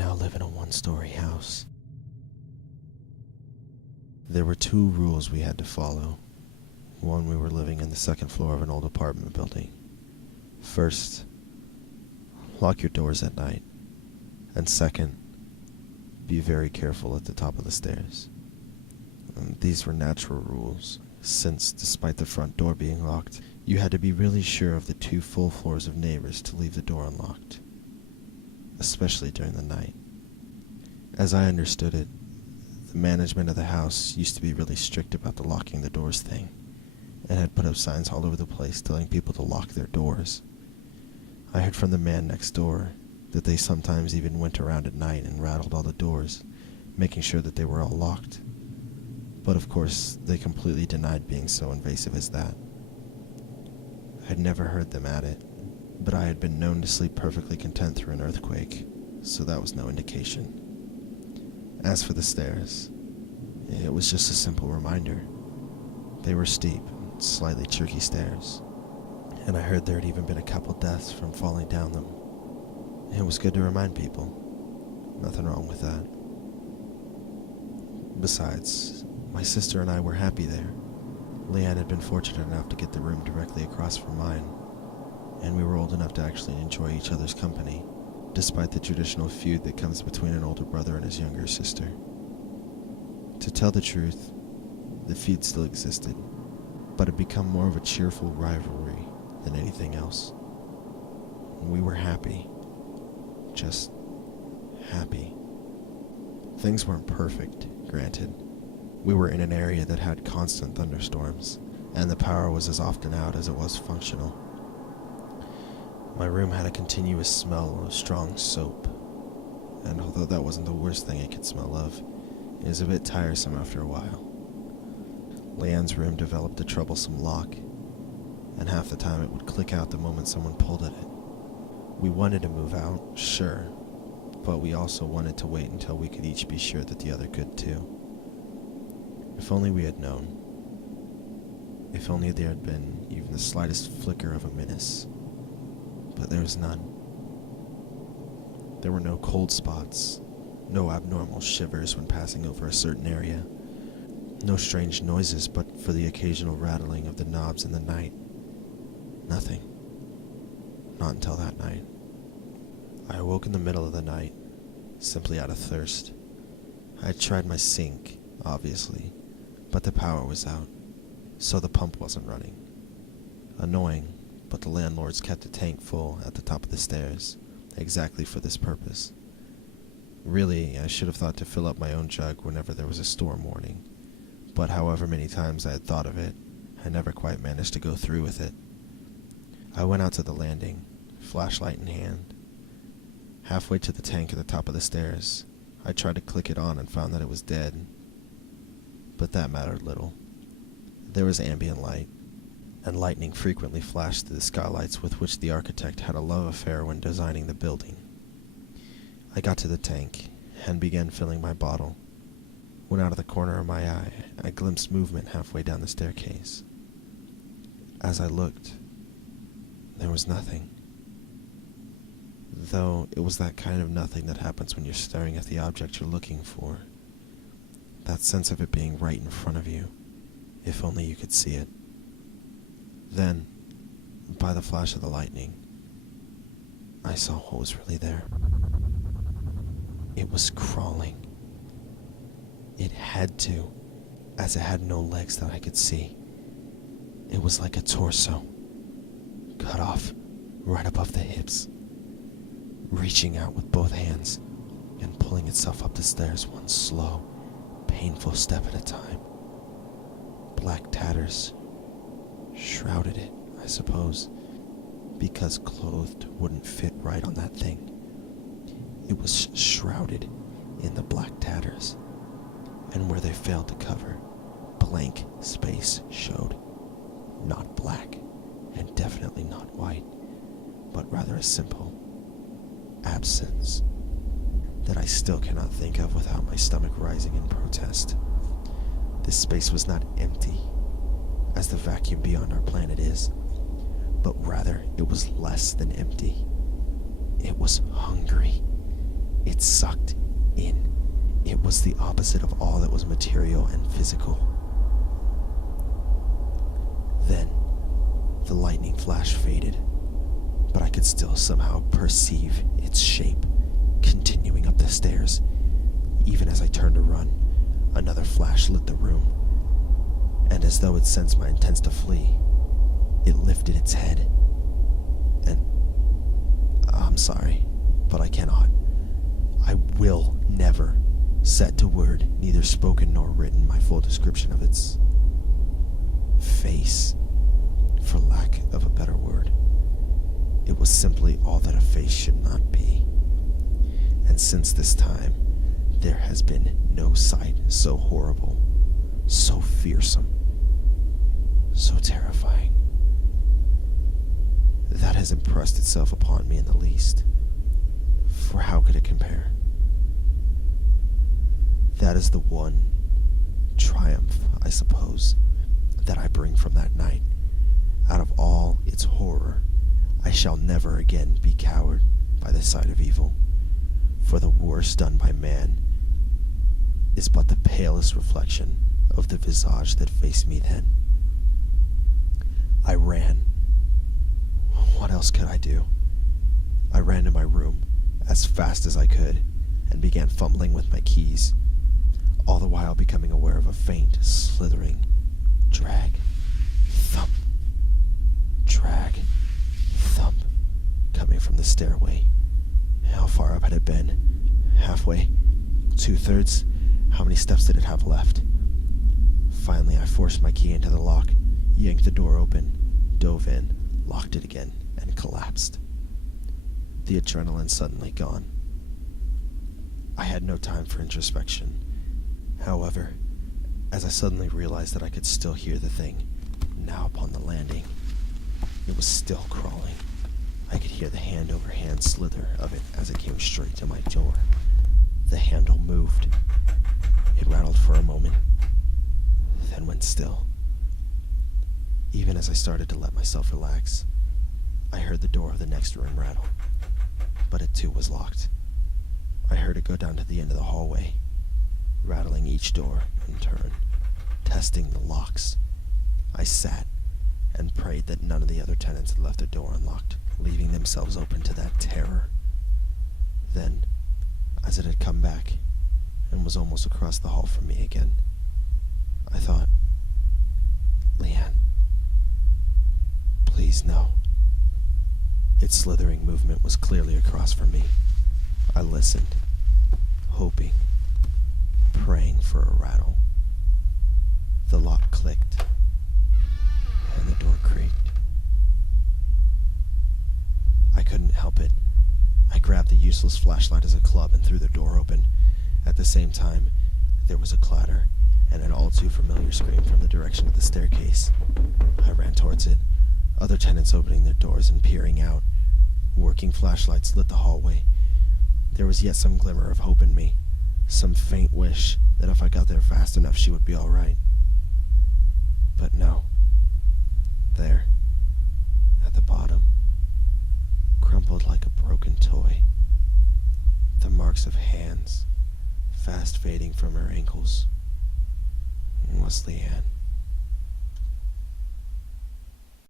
now live in a one-story house. There were 2 rules we had to follow. One, we were living in the 2nd floor of an old apartment building. First, lock your doors at night. And second, be very careful at the top of the stairs. These were natural rules, since despite the front door being locked, you had to be really sure of the 2 full floors of neighbors to leave the door unlocked, especially during the night. As I understood it, the management of the house used to be really strict about the locking the doors thing, and had put up signs all over the place telling people to lock their doors. I heard from the man next door that they sometimes even went around at night and rattled all the doors, making sure that they were all locked. But of course, they completely denied being so invasive as that. I had never heard them at it, but I had been known to sleep perfectly content through an earthquake, so that was no indication. As for the stairs, it was just a simple reminder. They were steep, slightly jerky stairs, and I heard there had even been a couple deaths from falling down them. It was good to remind people. Nothing wrong with that. Besides, my sister and I were happy there. Leanne had been fortunate enough to get the room directly across from mine, and we were old enough to actually enjoy each other's company, despite the traditional feud that comes between an older brother and his younger sister. To tell the truth, the feud still existed, but had become more of a cheerful rivalry than anything else. We were happy. Just happy. Things weren't perfect, granted. We were in an area that had constant thunderstorms, and the power was as often out as it was functional. My room had a continuous smell of strong soap, and although that wasn't the worst thing it could smell of, it was a bit tiresome after a while. Leanne's room developed a troublesome lock, and half the time it would click out the moment someone pulled at it. We wanted to move out, sure, but we also wanted to wait until we could each be sure that the other could too. If only we had known. If only there had been even the slightest flicker of a menace. But there was none. There were no cold spots, no abnormal shivers when passing over a certain area, no strange noises but for the occasional rattling of the knobs in the night. Nothing. Not until that night. I awoke in the middle of the night, simply out of thirst. I had tried my sink, obviously, but the power was out, so the pump wasn't running. Annoying, but the landlords kept the tank full at the top of the stairs, exactly for this purpose. Really, I should have thought to fill up my own jug whenever there was a storm warning, but however many times I had thought of it, I never quite managed to go through with it. I went out to the landing, flashlight in hand. Halfway to the tank at the top of the stairs, I tried to click it on and found that it was dead. But that mattered little. There was ambient light, and lightning frequently flashed through the skylights with which the architect had a love affair when designing the building. I got to the tank and began filling my bottle, when out of the corner of my eye I glimpsed movement halfway down the staircase. As I looked, there was nothing. Though it was that kind of nothing that happens when you're staring at the object you're looking for. That sense of it being right in front of you, if only you could see it. Then, by the flash of the lightning, I saw what was really there. It was crawling. It had to, as it had no legs that I could see. It was like a torso, cut off right above the hips, reaching out with both hands and pulling itself up the stairs one slow, painful step at a time. Black tatters shrouded it, I suppose, because clothed wouldn't fit right on that thing. It was shrouded in the black tatters, and where they failed to cover, blank space showed. Not black, and definitely not white, but rather a simple absence that I still cannot think of without my stomach rising in protest. This space was not empty, as the vacuum beyond our planet is, but rather it was less than empty. It was hungry, It sucked in. It was the opposite of all that was material and physical. Then, the lightning flash faded, but I could still somehow perceive its shape continuing up the stairs. Even as I turned to run, another flash lit the room, and as though it sensed my intent to flee, it lifted its head. And I'm sorry, but I cannot. I will never set to word, neither spoken nor written, my full description of its face, for lack of a better word. It was simply all that a face should not be. And since this time, there has been no sight so horrible, so fearsome, so terrifying, that has impressed itself upon me in the least. For how could it compare? That is the one triumph, I suppose, that I bring from that night. Out of all its horror, I shall never again be cowed by the sight of evil, for the worst done by man is but the palest reflection of the visage that faced me then. I ran. What else could I do? I ran to my room as fast as I could and began fumbling with my keys, all the while becoming aware of a faint, slithering drag, thump, drag, thump, coming from the stairway. How far up had it been? Halfway? 2/3? How many steps did it have left? Finally, I forced my key into the lock, yanked the door open, dove in, locked it again, and collapsed. The adrenaline suddenly gone. I had no time for introspection. However, as I suddenly realized that I could still hear the thing, now upon the landing, it was still crawling. I could hear the hand-over-hand slither of it as it came straight to my door. The handle moved. It rattled for a moment, then went still. Even as I started to let myself relax, I heard the door of the next room rattle, but it too was locked. I heard it go down to the end of the hallway, rattling each door in turn, testing the locks. I sat and prayed that none of the other tenants had left their door unlocked, leaving themselves open to that terror. Then, as it had come back and was almost across the hall from me again, I thought, Leanne, please no. Its slithering movement was clearly across from me. I listened, hoping, praying for a rattle. The lock clicked, and the door creaked. I couldn't help it. I grabbed the useless flashlight as a club and threw the door open. At the same time, there was a clatter and an all too familiar scream from the direction of the staircase. I ran towards it, other tenants opening their doors and peering out. Working flashlights lit the hallway. There was yet some glimmer of hope in me, some faint wish that if I got there fast enough she would be all right. But no. There, at the bottom, crumpled like a broken toy, the marks of hands fast fading from her ankles, was Leanne.